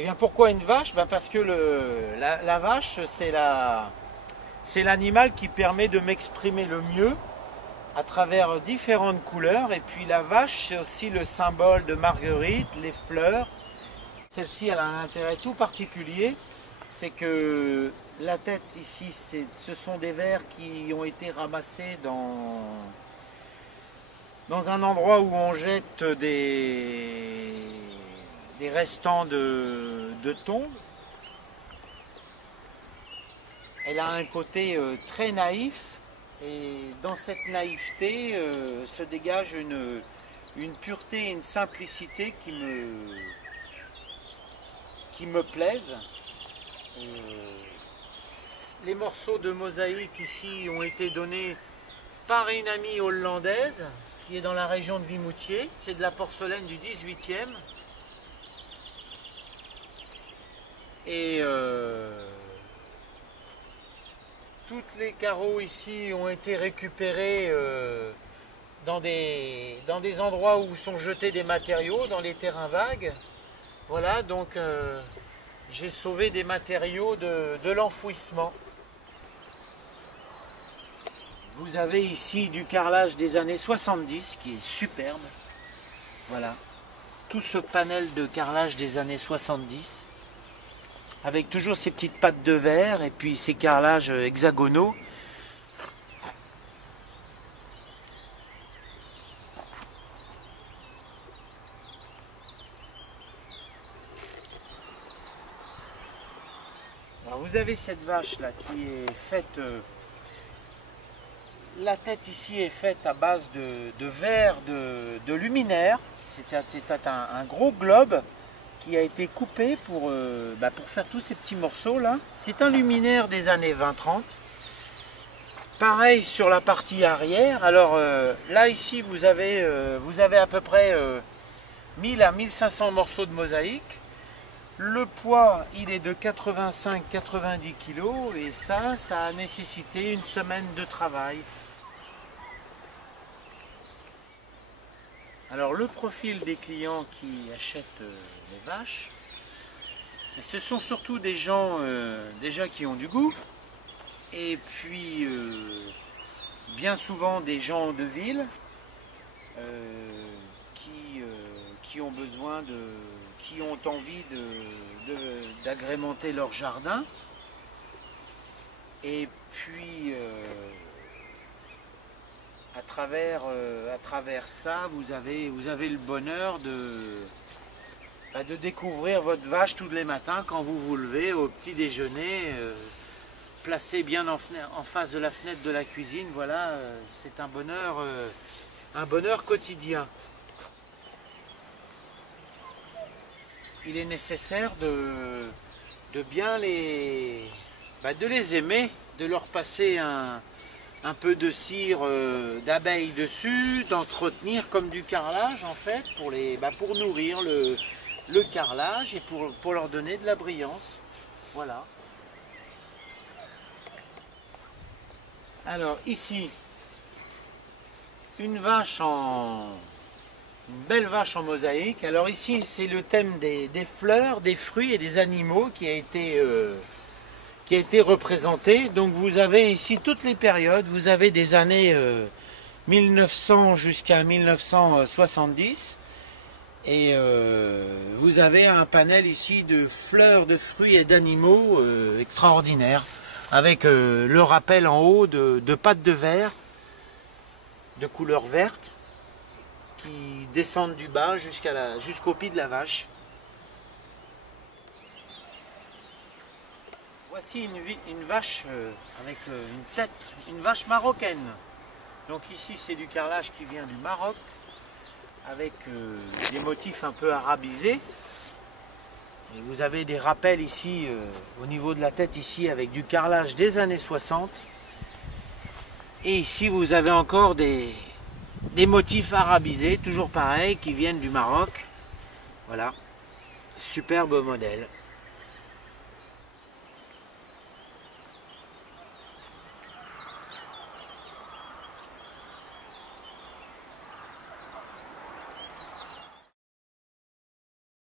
Eh bien pourquoi une vache? Parce que la vache c'est l'animal qui permet de m'exprimer le mieux à travers différentes couleurs. Et puis la vache c'est aussi le symbole de Marguerite, les fleurs. Celle-ci elle a un intérêt tout particulier, c'est que la tête ici ce sont des vers qui ont été ramassés dans un endroit où on jette des restants de tombes. Elle a un côté très naïf, et dans cette naïveté se dégage une pureté et une simplicité qui me plaisent. Les morceaux de mosaïque ici ont été donnés par une amie hollandaise qui est dans la région de Vimoutiers. C'est de la porcelaine du 18e. Et tous les carreaux ici ont été récupérés dans des endroits où sont jetés des matériaux, dans les terrains vagues. Voilà, donc j'ai sauvé des matériaux de l'enfouissement. Vous avez ici du carrelage des années 70 qui est superbe. Voilà, tout ce panel de carrelage des années 70. Avec toujours ces petites pattes de verre et puis ces carrelages hexagonaux. Alors vous avez cette vache là qui est faite, la tête ici est faite à base de verre de luminaire. C'était un gros globe qui a été coupé pour faire tous ces petits morceaux là. C'est un luminaire des années 20-30. Pareil sur la partie arrière. Alors là ici vous avez à peu près 1000 à 1500 morceaux de mosaïque. Le poids il est de 85-90 kg et ça a nécessité une semaine de travail. Alors le profil des clients qui achètent les vaches, ce sont surtout des gens déjà qui ont du goût, et puis bien souvent des gens de ville qui ont besoin qui ont envie d'agrémenter leur jardin. Et puis à travers ça, vous avez le bonheur de découvrir votre vache tous les matins quand vous vous levez au petit déjeuner, placé bien en face de la fenêtre de la cuisine. Voilà, c'est un bonheur quotidien. Il est nécessaire de bien les aimer, de leur passer un peu de cire d'abeille dessus, d'entretenir comme du carrelage en fait, pour nourrir le carrelage et pour leur donner de la brillance. Voilà. Alors ici, une belle vache en mosaïque. Alors ici c'est le thème des fleurs, des fruits et des animaux qui a été représenté. Donc vous avez ici toutes les périodes, vous avez des années 1900 jusqu'à 1970 et vous avez un panel ici de fleurs, de fruits et d'animaux extraordinaires, avec le rappel en haut de pattes de verre de couleur verte qui descendent du bas jusqu'au pied de la vache. Voici une vache avec une tête, une vache marocaine. Donc ici c'est du carrelage qui vient du Maroc, avec des motifs un peu arabisés. Et vous avez des rappels ici au niveau de la tête ici avec du carrelage des années 60. Et ici vous avez encore des motifs arabisés, toujours pareil, qui viennent du Maroc. Voilà, superbe modèle.